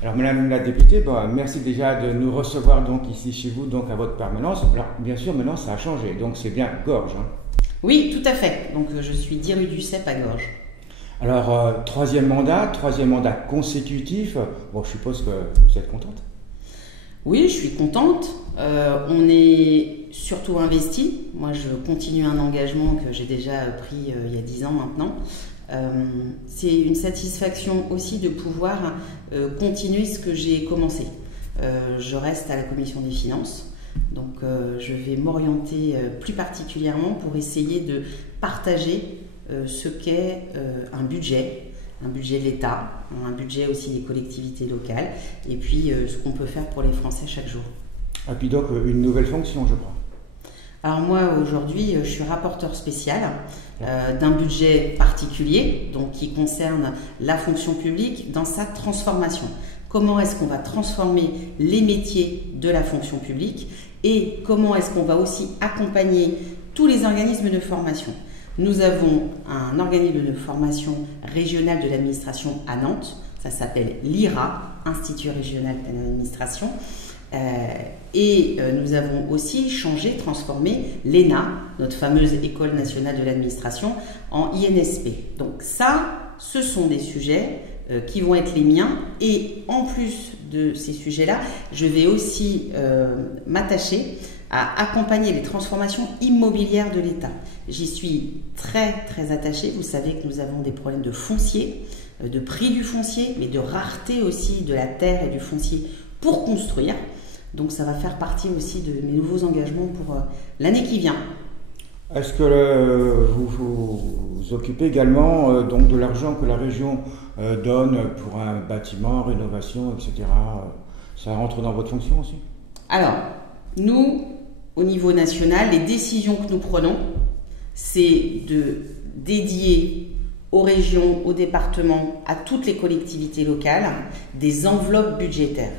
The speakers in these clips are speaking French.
Alors Madame la députée, merci déjà de nous recevoir donc ici chez vous, donc à votre permanence. Alors bien sûr maintenant ça a changé, donc c'est bien Gorges. Oui, tout à fait. Donc je suis 10 rue du Cep à Gorges. Alors troisième mandat consécutif. Bon, je suppose que vous êtes contente. Oui, je suis contente. On est surtout investi. Moi, je continue un engagement que j'ai déjà pris il y a 10 ans maintenant. C'est une satisfaction aussi de pouvoir continuer ce que j'ai commencé. Je reste à la commission des finances, donc je vais m'orienter plus particulièrement pour essayer de partager ce qu'est un budget de l'État, un budget aussi des collectivités locales, et puis ce qu'on peut faire pour les Français chaque jour. Et puis donc une nouvelle fonction, je crois. Alors moi aujourd'hui je suis rapporteur spécial d'un budget particulier, donc qui concerne la fonction publique dans sa transformation. Comment est-ce qu'on va transformer les métiers de la fonction publique et comment est-ce qu'on va aussi accompagner tous les organismes de formation. Nous avons un organisme de formation régional de l'administration à Nantes, ça s'appelle l'IRA, Institut régional de l'administration. Nous avons aussi transformé l'ENA, notre fameuse École nationale de l'administration, en INSP. Donc ça, ce sont des sujets qui vont être les miens. Et en plus de ces sujets-là, je vais aussi m'attacher à accompagner les transformations immobilières de l'État. J'y suis très très attachée. Vous savez que nous avons des problèmes de foncier, de prix du foncier, mais de rareté aussi de la terre et du foncier pour construire. Donc ça va faire partie aussi de mes nouveaux engagements pour l'année qui vient. Est-ce que vous vous occupez également donc de l'argent que la région donne pour un bâtiment, rénovation, etc. Ça rentre dans votre fonction aussi? Alors, nous, au niveau national, les décisions que nous prenons, c'est de dédier aux régions, aux départements, à toutes les collectivités locales, des enveloppes budgétaires.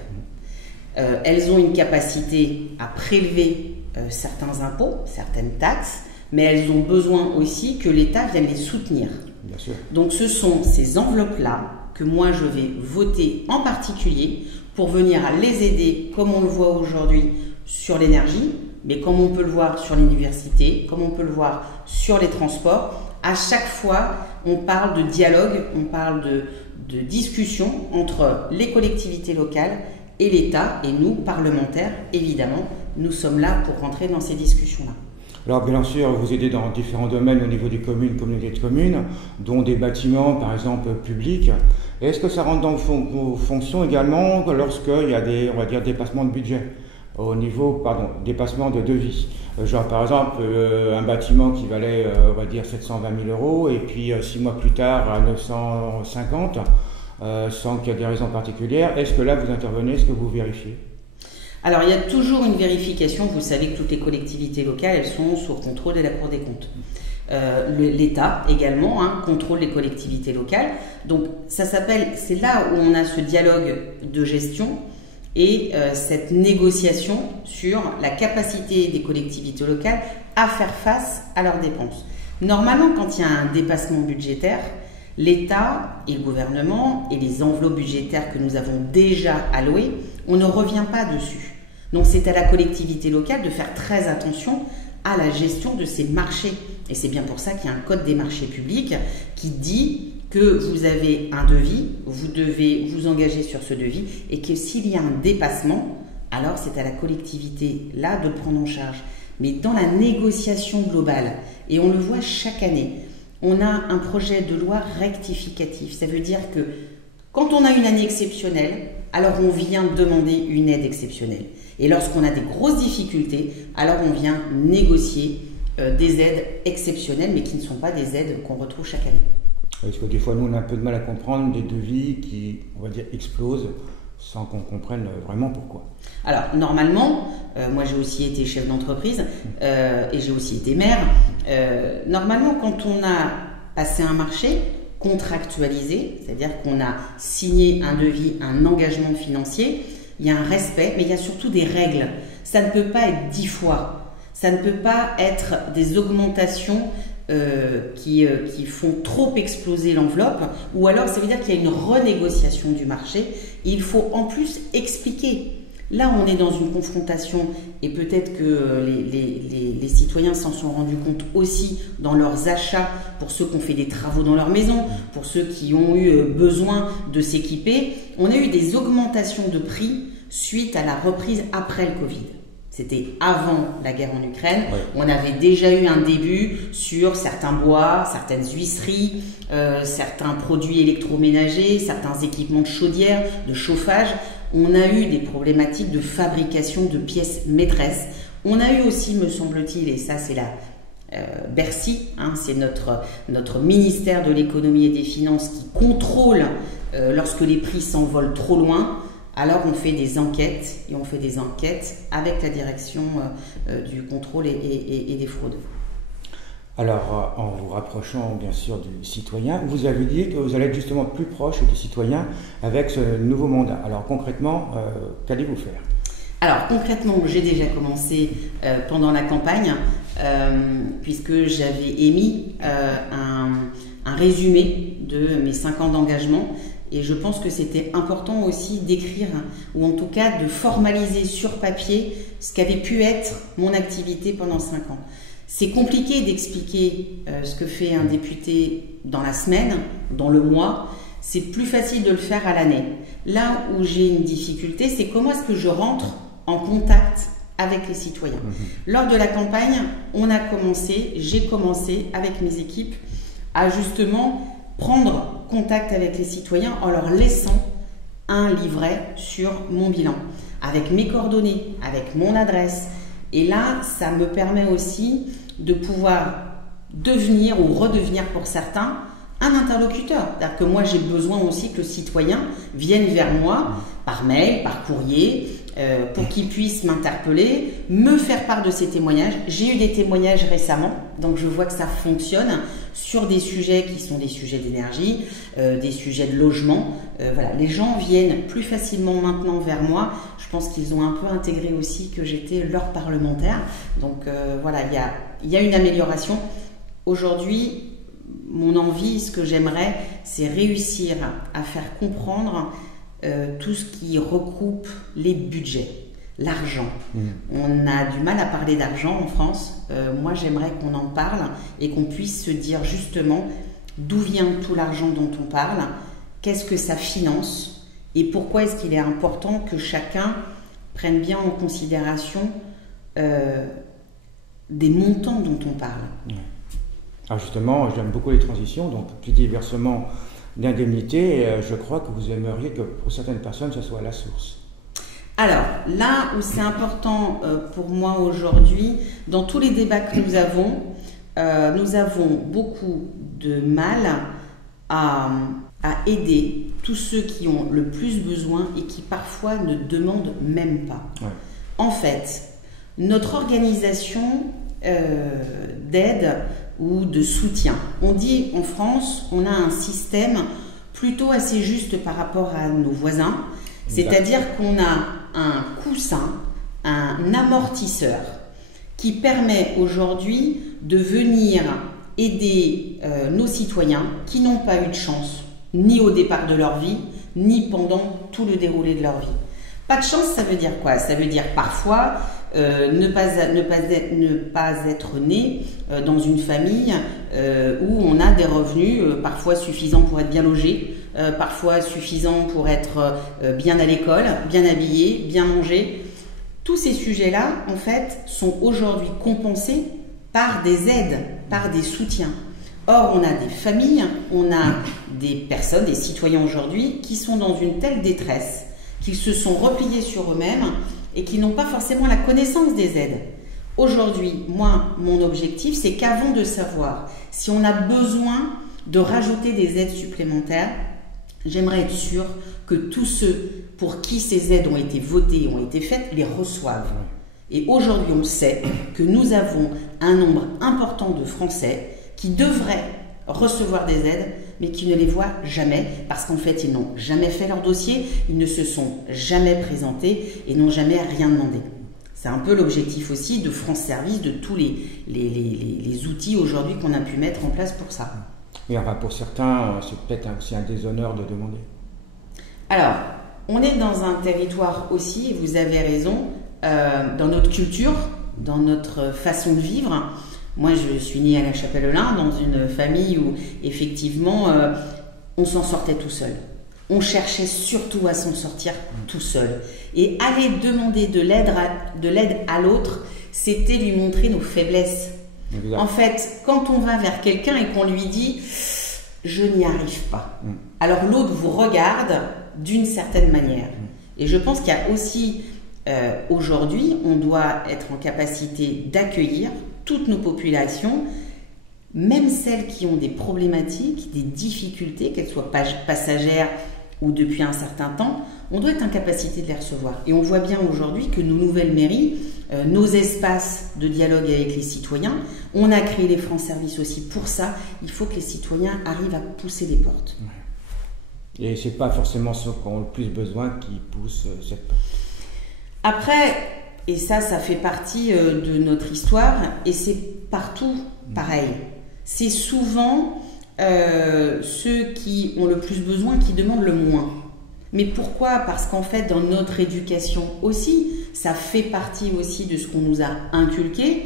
Elles ont une capacité à prélever certains impôts, certaines taxes, mais elles ont besoin aussi que l'État vienne les soutenir. Bien sûr. Donc ce sont ces enveloppes-là que moi je vais voter en particulier pour venir les aider, comme on le voit aujourd'hui sur l'énergie, mais comme on peut le voir sur l'université, comme on peut le voir sur les transports. À chaque fois, on parle de dialogue, on parle de discussion entre les collectivités locales et l'État, et nous, parlementaires, évidemment, nous sommes là pour rentrer dans ces discussions-là. Alors bien sûr, vous aidez dans différents domaines au niveau des communes, communautés de communes, dont des bâtiments, par exemple, publics. Est-ce que ça rentre dans vos fonctions également lorsqu'il y a des, on va dire, dépassements de budget au niveau, dépassement de devis? Genre par exemple, un bâtiment qui valait, on va dire, 720 000 €, et puis 6 mois plus tard à 950, sans qu'il y ait des raisons particulières. Est-ce que là vous intervenez, est-ce que vous vérifiez? Alors il y a toujours une vérification. Vous savez que toutes les collectivités locales, elles sont sous contrôle de la Cour des comptes. L'État également contrôle les collectivités locales. Donc ça s'appelle, c'est là où on a ce dialogue de gestion et cette négociation sur la capacité des collectivités locales à faire face à leurs dépenses. Normalement, quand il y a un dépassement budgétaire, l'État et le gouvernement et les enveloppes budgétaires que nous avons déjà allouées, on ne revient pas dessus. Donc c'est à la collectivité locale de faire très attention à la gestion de ces marchés. Et c'est bien pour ça qu'il y a un code des marchés publics qui dit que vous avez un devis, vous devez vous engager sur ce devis, et que s'il y a un dépassement, alors c'est à la collectivité là de le prendre en charge. Mais dans la négociation globale, et on le voit chaque année, on a un projet de loi rectificatif. Ça veut dire que quand on a une année exceptionnelle, alors on vient demander une aide exceptionnelle. Et lorsqu'on a des grosses difficultés, alors on vient négocier des aides exceptionnelles, mais qui ne sont pas des aides qu'on retrouve chaque année. Parce que des fois, nous, on a un peu de mal à comprendre des devis qui, on va dire, explosent sans qu'on comprenne vraiment pourquoi. Alors, normalement, moi j'ai aussi été chef d'entreprise et j'ai aussi été maire. Normalement, quand on a passé un marché contractualisé, c'est-à-dire qu'on a signé un devis, un engagement financier, il y a un respect, mais il y a surtout des règles. Ça ne peut pas être 10 fois. Ça ne peut pas être des augmentations qui font trop exploser l'enveloppe, ou alors ça veut dire qu'il y a une renégociation du marché. Et il faut en plus expliquer. Là, on est dans une confrontation et peut-être que les citoyens s'en sont rendus compte aussi dans leurs achats pour ceux qui ont fait des travaux dans leur maison, pour ceux qui ont eu besoin de s'équiper. On a eu des augmentations de prix suite à la reprise après le Covid. C'était avant la guerre en Ukraine. Ouais. On avait déjà eu un début sur certains bois, certaines huisseries, certains produits électroménagers, certains équipements de chaudière, de chauffage. On a eu des problématiques de fabrication de pièces maîtresses. On a eu aussi, me semble-t-il, et ça c'est la Bercy, hein, c'est notre ministère de l'économie et des finances qui contrôle lorsque les prix s'envolent trop loin. Alors on fait des enquêtes, et on fait des enquêtes avec la direction du contrôle et des fraudes. Alors, en vous rapprochant bien sûr du citoyen, vous avez dit que vous allez être justement plus proche du citoyen avec ce nouveau mandat. Alors concrètement, qu'allez-vous faire ? Alors concrètement, j'ai déjà commencé pendant la campagne, puisque j'avais émis un résumé de mes 5 ans d'engagement. Et je pense que c'était important aussi d'écrire, ou en tout cas de formaliser sur papier ce qu'avait pu être mon activité pendant 5 ans. C'est compliqué d'expliquer ce que fait un député dans la semaine, dans le mois. C'est plus facile de le faire à l'année. Là où j'ai une difficulté, c'est comment est-ce que je rentre en contact avec les citoyens. Lors de la campagne, j'ai commencé avec mes équipes à justement prendre contact avec les citoyens en leur laissant un livret sur mon bilan, avec mes coordonnées, avec mon adresse. Et là, ça me permet aussi de pouvoir devenir ou redevenir pour certains un interlocuteur. C'est-à-dire que moi, j'ai besoin aussi que le citoyen vienne vers moi par mail, par courrier, pour qu'il puisse m'interpeller, me faire part de ses témoignages. J'ai eu des témoignages récemment, donc je vois que ça fonctionne sur des sujets qui sont des sujets d'énergie, des sujets de logement. Voilà, les gens viennent plus facilement maintenant vers moi. Je pense qu'ils ont un peu intégré aussi que j'étais leur parlementaire. Donc voilà, il y a une amélioration. Aujourd'hui, mon envie, ce que j'aimerais, c'est réussir à faire comprendre tout ce qui recoupe les budgets, l'argent. On a du mal à parler d'argent en France. Moi, j'aimerais qu'on en parle et qu'on puisse se dire justement d'où vient tout l'argent dont on parle, qu'est-ce que ça finance et pourquoi est-ce qu'il est important que chacun prenne bien en considération des montants dont on parle. Alors justement, j'aime beaucoup les transitions, donc tu dis versement d'indemnité, je crois que vous aimeriez que pour certaines personnes, ce soit à la source. Alors, là où c'est important pour moi aujourd'hui, dans tous les débats que nous avons beaucoup de mal à aider tous ceux qui ont le plus besoin et qui parfois ne demandent même pas. Ouais. En fait, notre organisation d'aide ou de soutien, on dit en France, on a un système plutôt assez juste par rapport à nos voisins, c'est-à-dire qu'on a un coussin, un amortisseur qui permet aujourd'hui de venir aider nos citoyens qui n'ont pas eu de chance, ni au départ de leur vie, ni pendant tout le déroulé de leur vie. Pas de chance, ça veut dire quoi? Ça veut dire parfois ne pas être né dans une famille où on a des revenus parfois suffisants pour être bien logé, parfois suffisants pour être bien à l'école, bien habillé, bien mangé. Tous ces sujets-là, en fait, sont aujourd'hui compensés par des aides, par des soutiens. Or, on a des familles, on a des personnes, des citoyens aujourd'hui qui sont dans une telle détresse qu'ils se sont repliés sur eux-mêmes et qui n'ont pas forcément la connaissance des aides. Aujourd'hui, moi, mon objectif, c'est qu'avant de savoir si on a besoin de rajouter des aides supplémentaires, j'aimerais être sûr que tous ceux pour qui ces aides ont été votées, ont été faites, les reçoivent. Et aujourd'hui, on sait que nous avons un nombre important de Français qui devraient recevoir des aides, mais qui ne les voient jamais, parce qu'en fait, ils n'ont jamais fait leur dossier, ils ne se sont jamais présentés et n'ont jamais rien demandé. C'est un peu l'objectif aussi de France Service, de tous les outils aujourd'hui qu'on a pu mettre en place pour ça. Et enfin, pour certains, c'est peut-être aussi un déshonneur de demander. Alors, on est dans un territoire aussi, et vous avez raison, dans notre culture, dans notre façon de vivre. Moi, je suis née à La Chapelle-Olin, dans une famille où, effectivement, on s'en sortait tout seul. On cherchait surtout à s'en sortir tout seul. Et aller demander de l'aide à l'autre, c'était lui montrer nos faiblesses. Exact. En fait, quand on va vers quelqu'un et qu'on lui dit « je n'y arrive pas », alors l'autre vous regarde d'une certaine manière. Et je pense qu'il y a aussi, aujourd'hui, on doit être en capacité d'accueillir toutes nos populations, même celles qui ont des problématiques, des difficultés, qu'elles soient passagères ou depuis un certain temps, on doit être en capacité de les recevoir. Et on voit bien aujourd'hui que nos nouvelles mairies, nos espaces de dialogue avec les citoyens, on a créé les France Service aussi pour ça. Il faut que les citoyens arrivent à pousser les portes. Et ce n'est pas forcément ceux qui ont le plus besoin qui poussent cette porte. Après, et ça fait partie de notre histoire, et c'est partout pareil. C'est souvent ceux qui ont le plus besoin qui demandent le moins. Mais pourquoi? Parce qu'en fait, dans notre éducation aussi, ça fait partie aussi de ce qu'on nous a inculqué,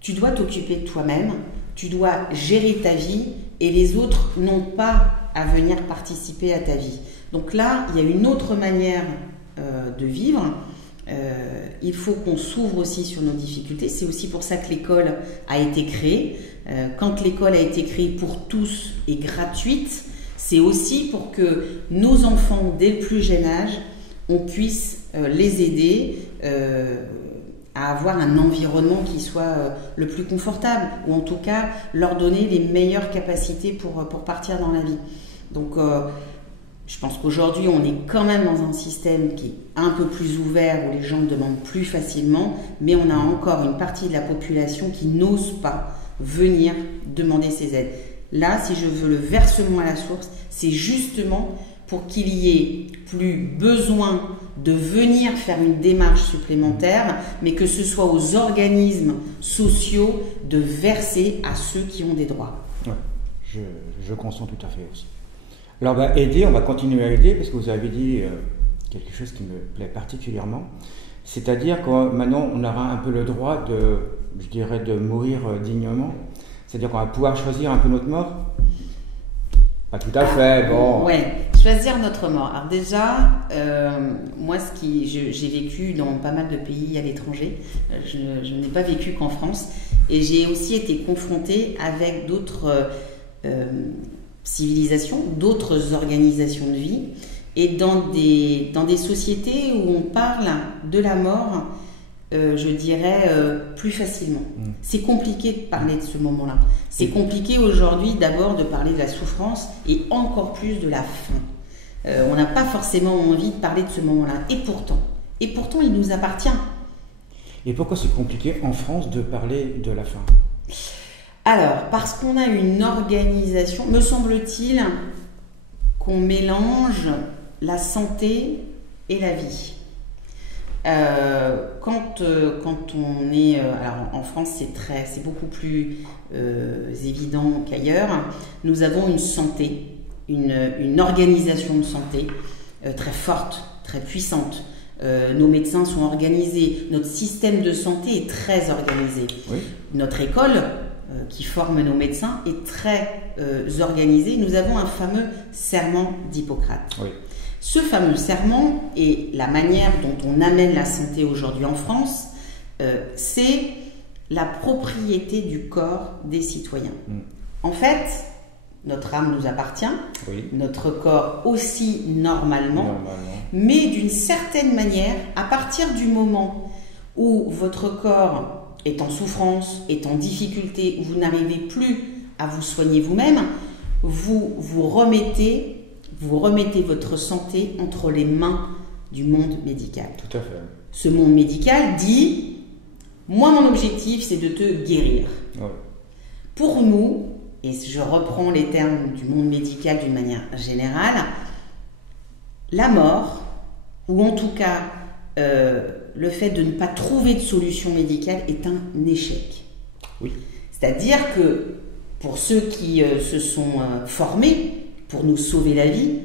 tu dois t'occuper de toi-même, tu dois gérer ta vie, et les autres n'ont pas à venir participer à ta vie. Donc là, il y a une autre manière de vivre. Il faut qu'on s'ouvre aussi sur nos difficultés. C'est aussi pour ça que l'école a été créée. Quand l'école a été créée pour tous et gratuite, c'est aussi pour que nos enfants, dès le plus jeune âge, on puisse les aider à avoir un environnement qui soit le plus confortable, ou en tout cas leur donner les meilleures capacités pour partir dans la vie. Donc je pense qu'aujourd'hui on est quand même dans un système qui est un peu plus ouvert, où les gens demandent plus facilement, mais on a encore une partie de la population qui n'ose pas venir demander ces aides. Là, si je veux le versement à la source, c'est justement pour qu'il y ait plus besoin de venir faire une démarche supplémentaire, mais que ce soit aux organismes sociaux de verser à ceux qui ont des droits. Ouais, je consens tout à fait aussi. Alors, aider, on va continuer à aider, parce que vous avez dit quelque chose qui me plaît particulièrement. C'est-à-dire que maintenant, on aura un peu le droit de mourir dignement. C'est-à-dire qu'on va pouvoir choisir un peu notre mort. Pas tout à fait, bon. Ouais, choisir notre mort. Alors déjà, moi, j'ai vécu dans pas mal de pays à l'étranger. Je n'ai pas vécu qu'en France. Et j'ai aussi été confrontée avec d'autres civilisations, d'autres organisations de vie. Et dans des sociétés où on parle de la mort, je dirais, plus facilement. C'est compliqué de parler de ce moment-là. C'est compliqué aujourd'hui d'abord de parler de la souffrance et encore plus de la faim. On n'a pas forcément envie de parler de ce moment-là. Et pourtant, il nous appartient. Et pourquoi c'est compliqué en France de parler de la faim? Alors, parce qu'on a une organisation, me semble-t-il, qu'on mélange la santé et la vie. Quand on est, alors en France c'est beaucoup plus évident qu'ailleurs. Nous avons une santé, une organisation de santé très forte, très puissante. Nos médecins sont organisés, notre système de santé est très organisé. Oui. Notre école qui forme nos médecins est très organisée. Nous avons un fameux serment d'Hippocrate. Oui. Ce fameux serment et la manière dont on amène la santé aujourd'hui en France, c'est la propriété du corps des citoyens. En fait, notre âme nous appartient, oui. Notre corps aussi normalement, mais d'une certaine manière, à partir du moment où votre corps est en souffrance, est en difficulté, où vous n'arrivez plus à vous soigner vous-même, vous remettez votre santé entre les mains du monde médical. Tout à fait. Ce monde médical dit, moi mon objectif c'est de te guérir. Ouais. Pour nous, et je reprends les termes du monde médical d'une manière générale, la mort ou en tout cas le fait de ne pas trouver de solution médicale est un échec. Oui. C'est-à-dire que pour ceux qui se sont formés pour nous sauver la vie,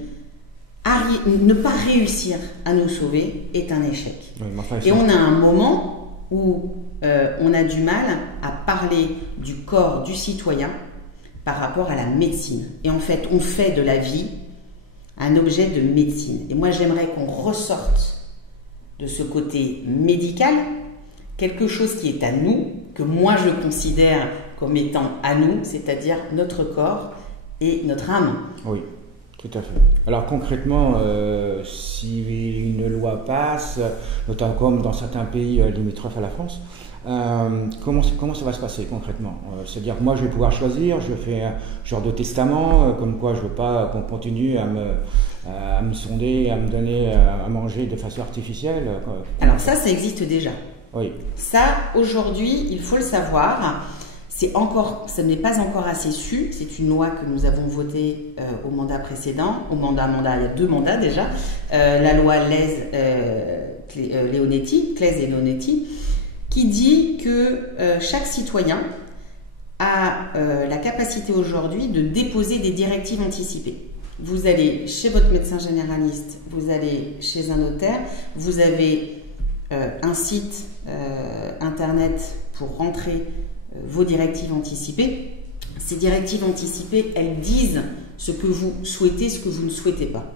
ne pas réussir à nous sauver est un échec. Oui, enfin, et on a un moment où on a du mal à parler du corps du citoyen par rapport à la médecine. Et en fait, on fait de la vie un objet de médecine. Et moi, j'aimerais qu'on ressorte de ce côté médical quelque chose qui est à nous, que moi je considère comme étant à nous, c'est-à-dire notre corps et notre âme. Oui, tout à fait. Alors concrètement, si une loi passe, notamment comme dans certains pays limitrophes à la France, comment ça va se passer concrètement? C'est-à-dire que moi je vais pouvoir choisir, je fais un genre de testament, comme quoi je ne veux pas qu'on continue à me sonder, à me donner à manger de façon artificielle. Alors ça existe déjà. Oui. Ça, aujourd'hui, il faut le savoir, ce n'est pas encore assez su. C'est une loi que nous avons votée au mandat précédent, il y a 2 mandats déjà, la loi Claes-Leonetti, qui dit que chaque citoyen a la capacité aujourd'hui de déposer des directives anticipées. Vous allez chez votre médecin généraliste, vous allez chez un notaire, vous avez un site internet pour rentrer vos directives anticipées. Ces directives anticipées, elles disent ce que vous souhaitez, ce que vous ne souhaitez pas.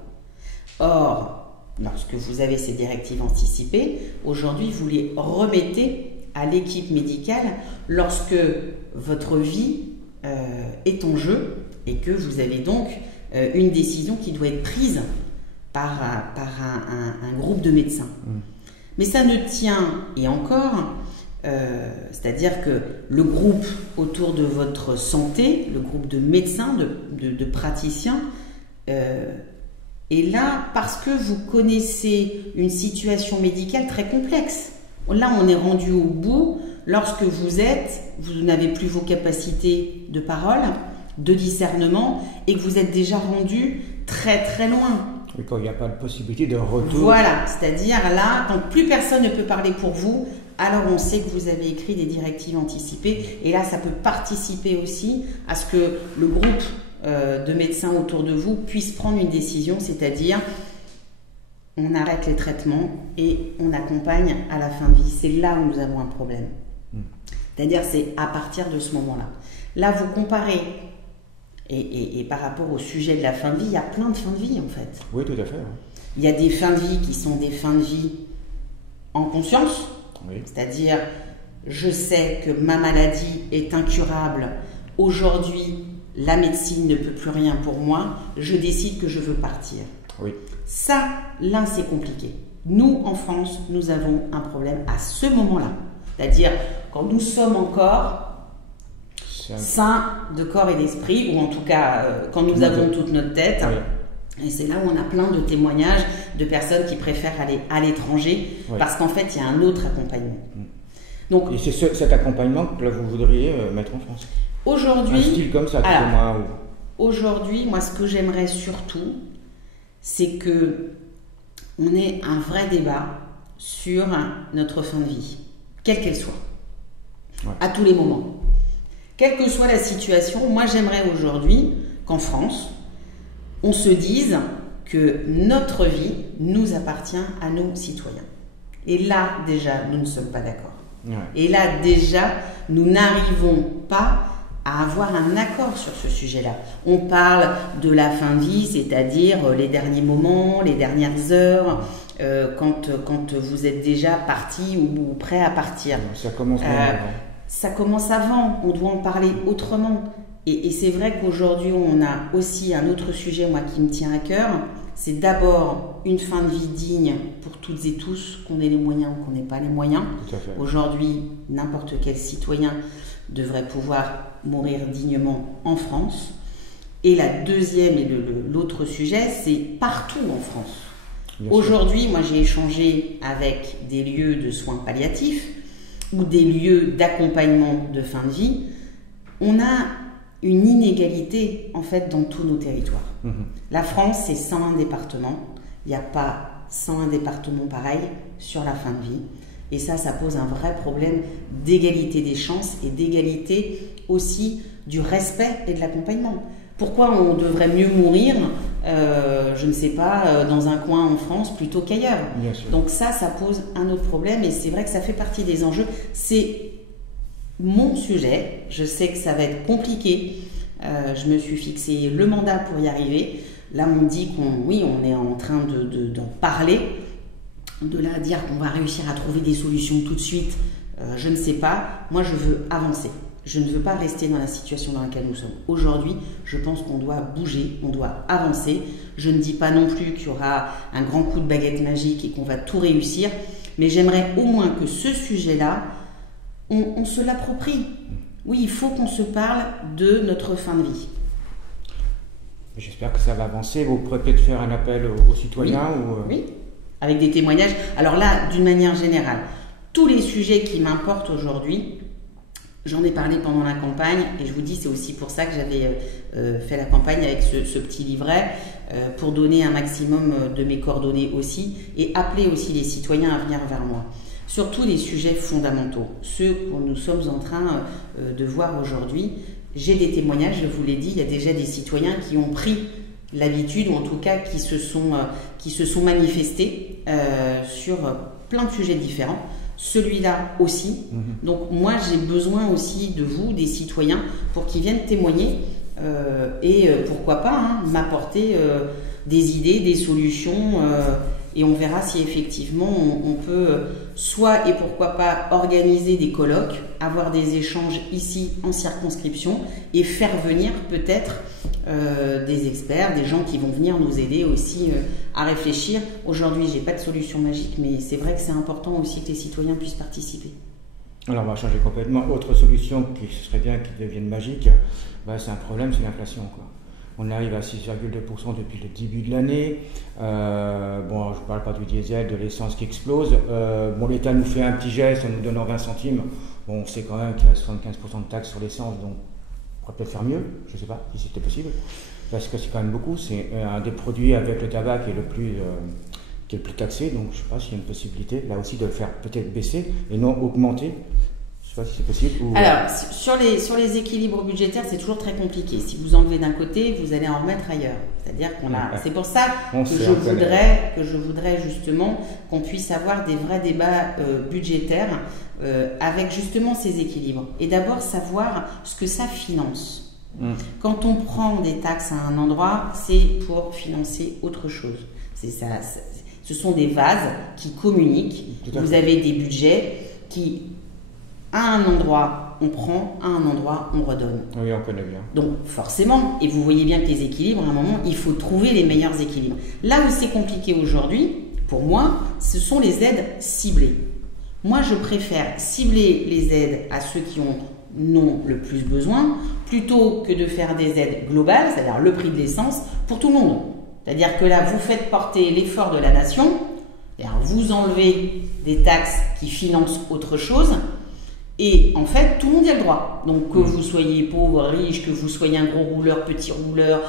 Or, lorsque vous avez ces directives anticipées, aujourd'hui, vous les remettez à l'équipe médicale lorsque votre vie est en jeu et que vous avez donc une décision qui doit être prise par un groupe de médecins. Mais ça ne tient, et encore, c'est-à-dire que le groupe autour de votre santé, le groupe de médecins, de praticiens, est là parce que vous connaissez une situation médicale très complexe. Là, on est rendu au bout lorsque vous n'avez plus vos capacités de parole, de discernement, et que vous êtes déjà rendu très très loin. Et quand il n'y a pas de possibilité de retour. Voilà, c'est-à-dire là, quand plus personne ne peut parler pour vous, alors on sait que vous avez écrit des directives anticipées. Et là, ça peut participer aussi à ce que le groupe de médecins autour de vous puisse prendre une décision, c'est-à-dire on arrête les traitements et on accompagne à la fin de vie. C'est là où nous avons un problème. C'est-à-dire c'est à partir de ce moment-là. Là, vous comparez. Et par rapport au sujet de la fin de vie, il y a plein de fins de vie en fait. Oui, tout à fait. Il y a des fins de vie qui sont des fins de vie en conscience, oui. C'est-à-dire je sais que ma maladie est incurable, aujourd'hui la médecine ne peut plus rien pour moi, je décide que je veux partir. Oui. Ça, là c'est compliqué. Nous en France, nous avons un problème à ce moment-là. C'est-à-dire quand nous sommes encore sains de corps et d'esprit, ou en tout cas quand nous avons toute notre tête. Oui. Et c'est là où on a plein de témoignages de personnes qui préfèrent aller à l'étranger, oui. Parce qu'en fait il y a un autre accompagnement. Donc, et c'est cet accompagnement que là, vous voudriez mettre en France aujourd'hui. Un style comme ça, alors, aujourd'hui, moi ce que j'aimerais surtout, c'est que on ait un vrai débat sur notre fin de vie, quelle qu'elle soit, ouais. À tous les moments. Quelle que soit la situation, moi j'aimerais aujourd'hui qu'en France, on se dise que notre vie nous appartient à nos citoyens. Et là déjà, nous ne sommes pas d'accord. Ouais. Et là déjà, nous n'arrivons pas à avoir un accord sur ce sujet-là. On parle de la fin de vie, c'est-à-dire les derniers moments, les dernières heures, quand vous êtes déjà parti ou prêt à partir. Ça commence avant. Ça commence avant, on doit en parler autrement. Et c'est vrai qu'aujourd'hui, on a aussi un autre sujet, moi, qui me tient à cœur. C'est d'abord une fin de vie digne pour toutes et tous, qu'on ait les moyens ou qu'on n'ait pas les moyens. Aujourd'hui, n'importe quel citoyen devrait pouvoir mourir dignement en France. Et la deuxième et l'autre sujet, c'est partout en France. Aujourd'hui, moi, j'ai échangé avec des lieux de soins palliatifs ou des lieux d'accompagnement de fin de vie. On a une inégalité en fait dans tous nos territoires. La France, c'est 101 départements. Il n'y a pas 101 départements pareils sur la fin de vie. Et ça pose un vrai problème d'égalité des chances et d'égalité aussi du respect et de l'accompagnement. Pourquoi on devrait mieux mourir, je ne sais pas, dans un coin en France plutôt qu'ailleurs? Donc ça pose un autre problème et c'est vrai que ça fait partie des enjeux. C'est mon sujet, je sais que ça va être compliqué. Je me suis fixé le mandat pour y arriver. Là, on me dit on est en train d'en parler. De là à dire qu'on va réussir à trouver des solutions tout de suite, je ne sais pas. Moi, je veux avancer. Je ne veux pas rester dans la situation dans laquelle nous sommes. Aujourd'hui, je pense qu'on doit bouger, on doit avancer. Je ne dis pas non plus qu'il y aura un grand coup de baguette magique et qu'on va tout réussir, mais j'aimerais au moins que ce sujet-là, on se l'approprie. Oui, il faut qu'on se parle de notre fin de vie. J'espère que ça va avancer. Vous pourrez peut-être faire un appel aux citoyens Oui, avec des témoignages. Alors là, d'une manière générale, tous les sujets qui m'importent aujourd'hui, j'en ai parlé pendant la campagne et je vous dis, c'est aussi pour ça que j'avais fait la campagne avec ce petit livret pour donner un maximum de mes coordonnées aussi et appeler aussi les citoyens à venir vers moi. Surtout les sujets fondamentaux, ceux que nous sommes en train de voir aujourd'hui. J'ai des témoignages, je vous l'ai dit, il y a déjà des citoyens qui ont pris l'habitude, ou en tout cas qui se sont manifestés sur plein de sujets différents. Celui-là aussi. Donc moi, j'ai besoin aussi de vous, des citoyens, pour qu'ils viennent témoigner et pourquoi pas m'apporter des idées, des solutions et on verra si effectivement on peut soit et pourquoi pas organiser des colloques, avoir des échanges ici en circonscription et faire venir peut-être des experts, des gens qui vont venir nous aider aussi à réfléchir. Aujourd'hui, j'ai pas de solution magique, mais c'est vrai que c'est important aussi que les citoyens puissent participer. Alors on va changer complètement. Autre solution qui serait bien qui devienne magique, c'est un problème, c'est l'inflation, quoi. On arrive à 6,2% depuis le début de l'année. Je ne parle pas du diesel, de l'essence qui explose. L'État nous fait un petit geste en nous donnant 20 centimes. On sait quand même qu'il y a 75% de taxes sur l'essence, donc on pourrait peut-être faire mieux. Je ne sais pas si c'était possible. Parce que c'est quand même beaucoup. C'est un des produits avec le tabac qui est le plus taxé. Donc je ne sais pas s'il y a une possibilité là aussi de le faire peut-être baisser et non augmenter. Je ne sais pas si c'est possible. Alors, sur les équilibres budgétaires, c'est toujours très compliqué. Si vous enlevez d'un côté, vous allez en remettre ailleurs. C'est-à-dire c'est pour ça que je voudrais justement qu'on puisse avoir des vrais débats budgétaires avec justement ces équilibres. Et d'abord savoir ce que ça finance. Quand on prend des taxes à un endroit, c'est pour financer autre chose. C'est ça. Ce sont des vases qui communiquent. Vous avez des budgets qui à un endroit, on prend, à un endroit, on redonne. Oui, on connaît bien. Donc, forcément, et vous voyez bien que les équilibres, à un moment, il faut trouver les meilleurs équilibres. Là où c'est compliqué aujourd'hui, pour moi, ce sont les aides ciblées. Moi, je préfère cibler les aides à ceux qui en ont le plus besoin, plutôt que de faire des aides globales, c'est-à-dire le prix de l'essence, pour tout le monde. C'est-à-dire que là, vous faites porter l'effort de la nation, c'est-à-dire vous enlevez des taxes qui financent autre chose, et en fait, tout le monde y a le droit. Donc que vous soyez pauvre, riche, que vous soyez un gros rouleur, petit rouleur,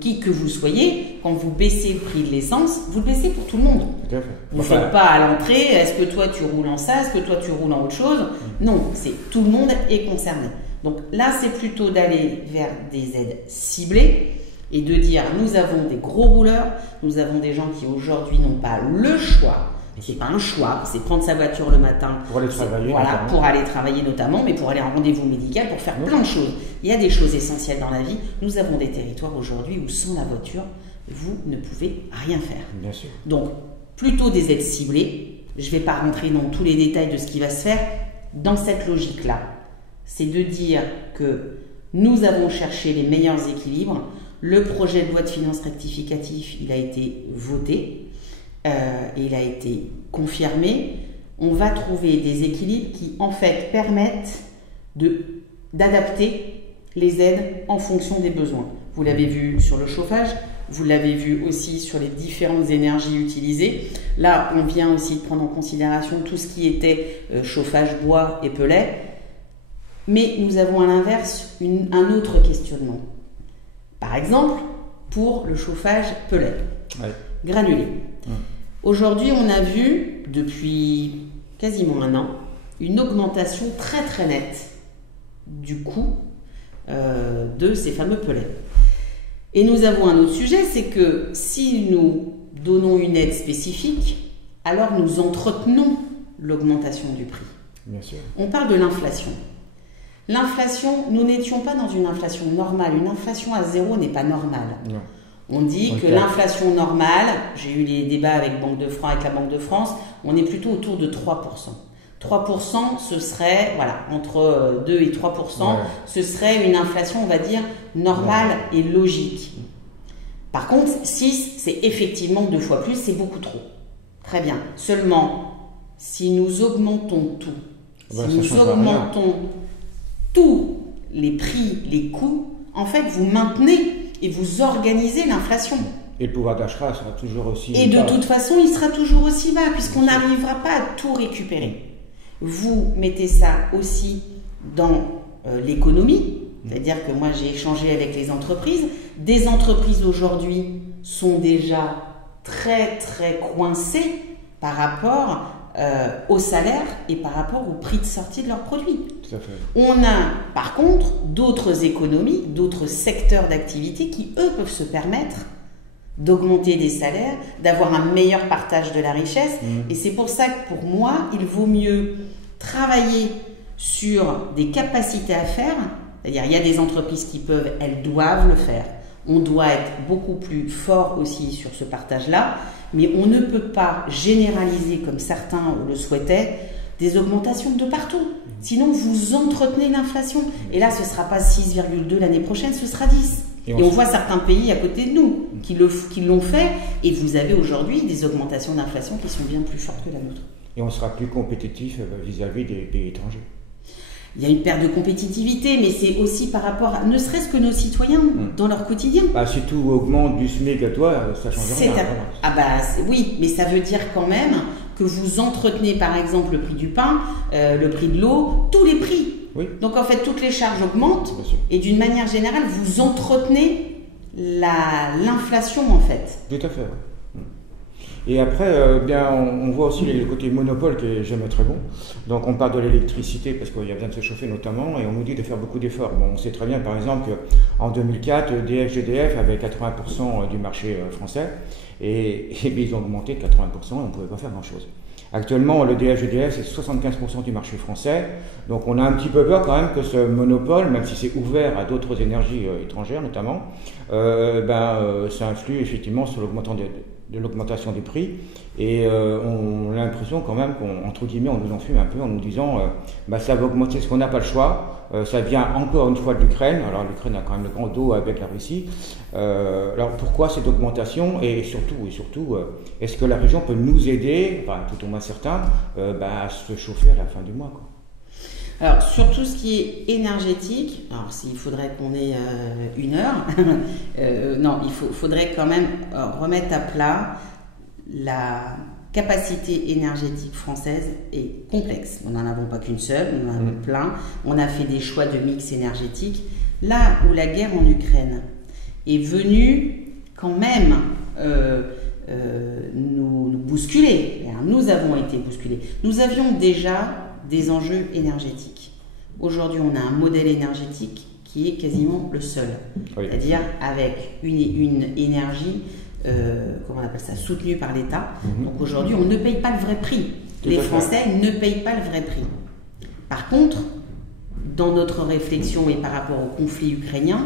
qui que vous soyez, quand vous baissez le prix de l'essence, vous le baissez pour tout le monde. Tout à fait. Vous ne faites pas à l'entrée, est-ce que toi tu roules en ça, est-ce que toi tu roules en autre chose? Non, c'est tout le monde est concerné. Donc là, c'est plutôt d'aller vers des aides ciblées et de dire nous avons des gros rouleurs, nous avons des gens qui aujourd'hui n'ont pas le choix. C'est pas un choix, c'est prendre sa voiture le matin pour aller travailler, pour aller travailler notamment, mais pour aller en rendez-vous médical, pour faire plein de choses. Il y a des choses essentielles dans la vie. Nous avons des territoires aujourd'hui où sans la voiture, vous ne pouvez rien faire. Bien sûr. Donc, plutôt des aides ciblées. Je ne vais pas rentrer dans tous les détails de ce qui va se faire. Dans cette logique-là, c'est de dire que nous avons cherché les meilleurs équilibres. Le projet de loi de finances rectificatif, il a été voté. Et il a été confirmé, on va trouver des équilibres qui en fait permettent d'adapter les aides en fonction des besoins. Vous l'avez vu sur le chauffage, vous l'avez vu aussi sur les différentes énergies utilisées. Là, on vient aussi de prendre en considération tout ce qui était chauffage bois et pellet. Mais nous avons à l'inverse un autre questionnement. Par exemple, pour le chauffage pellet, granulé. Aujourd'hui, on a vu, depuis quasiment un an, une augmentation très très nette du coût de ces fameux pellets. Et nous avons un autre sujet, c'est que si nous donnons une aide spécifique, alors nous entretenons l'augmentation du prix. Bien sûr. On parle de l'inflation. L'inflation, nous n'étions pas dans une inflation normale. Une inflation à zéro n'est pas normale. Non. On dit que l'inflation normale, j'ai eu les débats avec la Banque de France, on est plutôt autour de 3%. 3%, ce serait, voilà, entre 2 et 3%, ce serait une inflation, on va dire, normale et logique. Par contre, 6, c'est effectivement 2 fois plus, c'est beaucoup trop. Très bien. Seulement, si nous augmentons tout, si nous augmentons tous les prix, les coûts, en fait, vous maintenez et vous organisez l'inflation. Et le pouvoir d'achat sera toujours aussi bas. Et de toute façon, il sera toujours aussi bas, puisqu'on n'arrivera pas à tout récupérer. Vous mettez ça aussi dans l'économie, c'est-à-dire que moi j'ai échangé avec les entreprises. Des entreprises aujourd'hui sont déjà très très coincées par rapport au salaire et par rapport au prix de sortie de leurs produits. Tout à fait. On a par contre d'autres économies, d'autres secteurs d'activité qui eux peuvent se permettre d'augmenter des salaires, d'avoir un meilleur partage de la richesse. Et c'est pour ça que pour moi, il vaut mieux travailler sur des capacités à faire. C'est-à-dire, il y a des entreprises qui peuvent, elles doivent le faire. On doit être beaucoup plus fort aussi sur ce partage-là, mais on ne peut pas généraliser, comme certains le souhaitaient, des augmentations de partout. Sinon, vous entretenez l'inflation. Et là, ce ne sera pas 6,2 l'année prochaine, ce sera 10. Et on voit certains pays à côté de nous qui l'ont fait, et vous avez aujourd'hui des augmentations d'inflation qui sont bien plus fortes que la nôtre. Et on sera plus compétitif vis-à-vis des pays étrangers. Il y a une perte de compétitivité, mais c'est aussi par rapport à, ne serait-ce que nos citoyens, dans leur quotidien. Si tout augmente du SMIC à toi, ça change rien. Oui, mais ça veut dire quand même que vous entretenez par exemple le prix du pain, le prix de l'eau, tous les prix. Oui. Donc en fait, toutes les charges augmentent et d'une manière générale, vous entretenez l'inflation en fait. Tout à fait. Et après, on voit aussi le côté monopole qui est jamais très bon. Donc on parle de l'électricité parce qu'il y a besoin de se chauffer notamment, et on nous dit de faire beaucoup d'efforts. Bon, on sait très bien par exemple qu'en 2004, EDF-GDF avait 80% du marché français, et ils ont augmenté de 80% et on ne pouvait pas faire grand-chose. Actuellement, l'EDF-GDF, c'est 75% du marché français. Donc on a un petit peu peur quand même que ce monopole, même si c'est ouvert à d'autres énergies étrangères notamment, ça influe effectivement sur l'augmentation des prix. Et on a l'impression quand même qu'entre guillemets, on nous enfume un peu en nous disant ça va augmenter parce qu'on n'a pas le choix. Ça vient encore une fois de l'Ukraine. Alors l'Ukraine a quand même le grand dos avec la Russie. Alors pourquoi cette augmentation, et surtout, est-ce que la région peut nous aider, tout au moins certains, à se chauffer à la fin du mois, quoi. Alors, sur tout ce qui est énergétique, alors s'il faudrait qu'on ait une heure, non, il faudrait quand même remettre à plat la capacité énergétique française est complexe. Nous n'en avons pas qu'une seule, nous en avons plein. On a fait des choix de mix énergétique. Là où la guerre en Ukraine est venue quand même nous bousculer, nous avons été bousculés. Nous avions déjà des enjeux énergétiques. Aujourd'hui, on a un modèle énergétique qui est quasiment le seul. Oui. C'est-à-dire avec une énergie, comment on appelle ça, soutenue par l'État. Donc aujourd'hui, on ne paye pas le vrai prix. Les Français ne payent pas le vrai prix. Par contre, dans notre réflexion et par rapport au conflit ukrainien,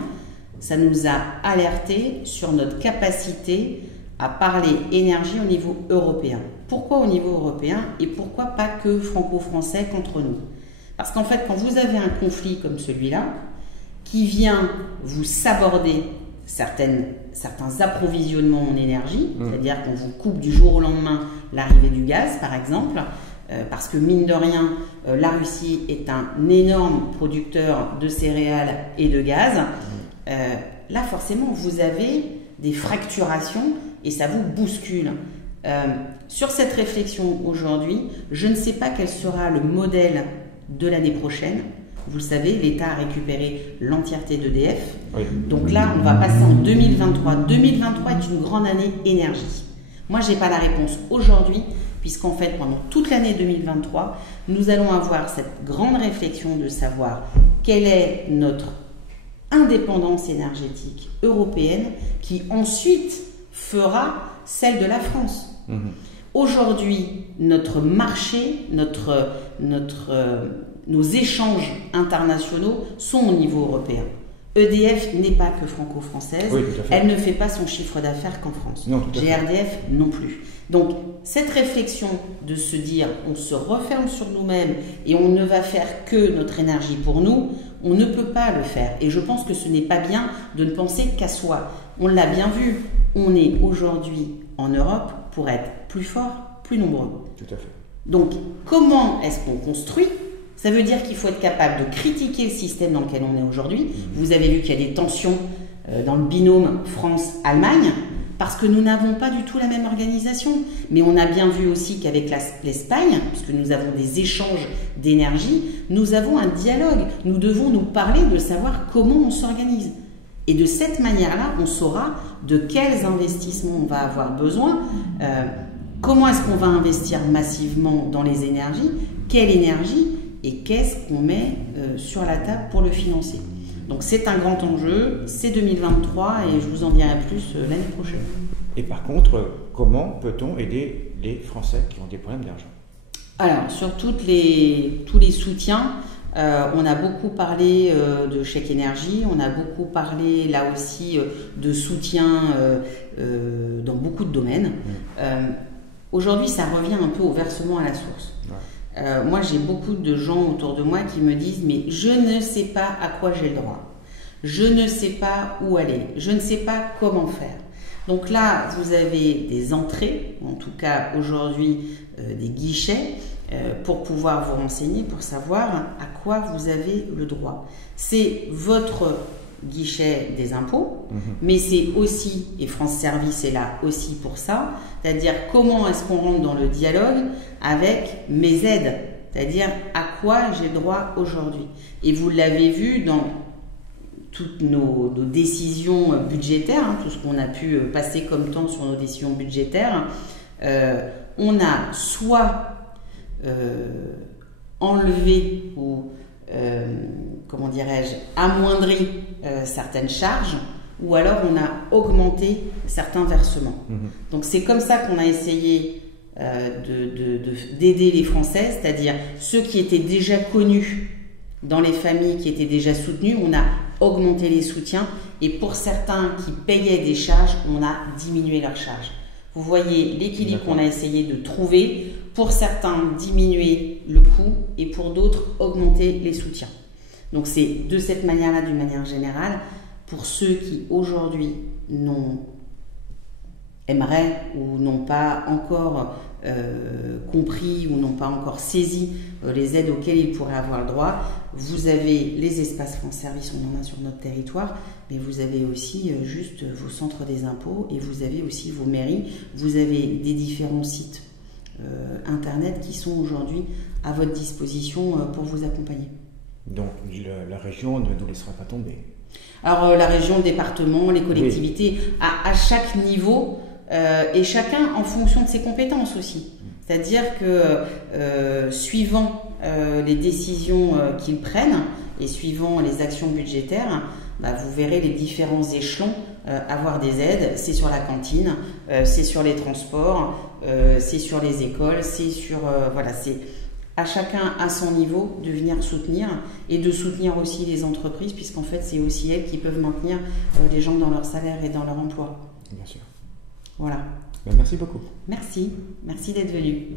ça nous a alertés sur notre capacité à parler énergie au niveau européen. Pourquoi au niveau européen et pourquoi pas que franco-français qu'entre nous? Parce qu'en fait, quand vous avez un conflit comme celui-là, qui vient vous saborder certains approvisionnements en énergie, c'est-à-dire qu'on vous coupe du jour au lendemain l'arrivée du gaz, par exemple, parce que mine de rien, la Russie est un énorme producteur de céréales et de gaz, là forcément vous avez des fracturations et ça vous bouscule. Sur cette réflexion aujourd'hui, je ne sais pas quel sera le modèle de l'année prochaine. Vous le savez, l'État a récupéré l'entièreté d'EDF. Oui. Donc là, on va passer en 2023. 2023 est une grande année énergie. Moi, je n'ai pas la réponse aujourd'hui, puisqu'en fait, pendant toute l'année 2023, nous allons avoir cette grande réflexion de savoir quelle est notre indépendance énergétique européenne qui ensuite fera celle de la France. Aujourd'hui, notre marché, nos échanges internationaux sont au niveau européen. EDF n'est pas que franco-française, oui, elle ne fait pas son chiffre d'affaires qu'en France. Non, GRDF non plus. Donc cette réflexion de se dire on se referme sur nous-mêmes et on ne va faire que notre énergie pour nous, on ne peut pas le faire. Et je pense que ce n'est pas bien de ne penser qu'à soi. On l'a bien vu, on est aujourd'hui en Europe pour être plus fort, plus nombreux. Tout à fait. Donc comment est-ce qu'on construit ? Ça veut dire qu'il faut être capable de critiquer le système dans lequel on est aujourd'hui. Vous avez vu qu'il y a des tensions dans le binôme France-Allemagne parce que nous n'avons pas du tout la même organisation. Mais on a bien vu aussi qu'avec l'Espagne, puisque nous avons des échanges d'énergie, nous avons un dialogue. Nous devons nous parler de savoir comment on s'organise. Et de cette manière-là, on saura de quels investissements on va avoir besoin, comment est-ce qu'on va investir massivement dans les énergies, quelle énergie et qu'est-ce qu'on met sur la table pour le financer. Donc c'est un grand enjeu, c'est 2023 et je vous en dirai plus l'année prochaine. Et par contre, comment peut-on aider les Français qui ont des problèmes d'argent? Alors sur tous les soutiens, on a beaucoup parlé de chèque énergie, on a beaucoup parlé là aussi de soutien dans beaucoup de domaines. Aujourd'hui ça revient un peu au versement à la source. Moi, j'ai beaucoup de gens autour de moi qui me disent « mais je ne sais pas à quoi j'ai le droit, je ne sais pas où aller, je ne sais pas comment faire ». Donc là, vous avez des entrées, en tout cas aujourd'hui des guichets, pour pouvoir vous renseigner, pour savoir à quoi vous avez le droit. C'est votre guichet des impôts, mais c'est aussi, et France Service est là aussi pour ça, c'est-à-dire comment est-ce qu'on rentre dans le dialogue avec mes aides, c'est-à-dire à quoi j'ai droit aujourd'hui. Et vous l'avez vu dans toutes nos décisions budgétaires, tout ce qu'on a pu passer comme temps sur nos décisions budgétaires, on a soit enlevé ou comment dirais-je, amoindri certaines charges, ou alors on a augmenté certains versements. Donc c'est comme ça qu'on a essayé d'aider les Français, c'est-à-dire ceux qui étaient déjà connus dans les familles, qui étaient déjà soutenus, on a augmenté les soutiens, et pour certains qui payaient des charges, on a diminué leurs charges. Vous voyez l'équilibre qu'on a essayé de trouver. Pour certains, diminuer le coût et pour d'autres, augmenter les soutiens. Donc c'est de cette manière-là, d'une manière générale, pour ceux qui aujourd'hui aimeraient ou n'ont pas encore compris ou n'ont pas encore saisi les aides auxquelles ils pourraient avoir le droit, vous avez les espaces France Service, on en a sur notre territoire, mais vous avez aussi juste vos centres des impôts et vous avez aussi vos mairies, vous avez des différents sites Internet qui sont aujourd'hui à votre disposition pour vous accompagner. Donc la région ne nous laissera pas tomber. Alors la région, le département, les collectivités, oui. à chaque niveau et chacun en fonction de ses compétences aussi. C'est-à-dire que suivant les décisions qu'ils prennent et suivant les actions budgétaires, vous verrez les différents échelons avoir des aides. C'est sur la cantine, c'est sur les transports, c'est sur les écoles, c'est sur voilà, c'est à chacun à son niveau de venir soutenir et de soutenir aussi les entreprises, puisqu'en fait c'est aussi elles qui peuvent maintenir les gens dans leur salaire et dans leur emploi. Bien sûr. Voilà. Merci beaucoup. Merci d'être venu.